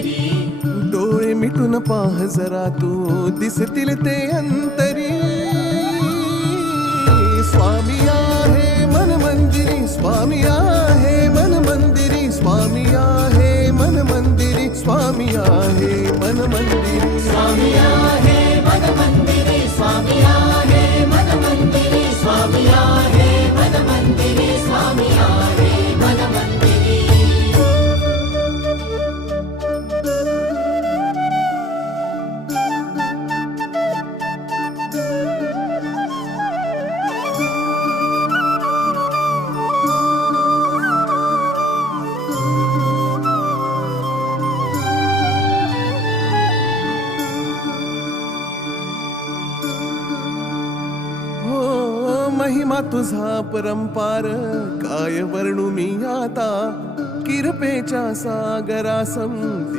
मंदिरी. डोळे मिटून पाह जरा तू दिसतील ते अंतरी. स्वामी आहे मन मंदिरी, स्वामी आहे मन मंदिरी, स्वामी आहे मन मंदिरी, स्वामी आहे मन मंदिरी. स्वामी आहे मन मंदिरी, स्वामी आहे मन मंदिरी, स्वामी आहे मन मंदिरी, स्वामी आहे मन मंदिरी. महिमा तुझा परंपार काय वर्णू मी आता. किरपेच्या सागरासम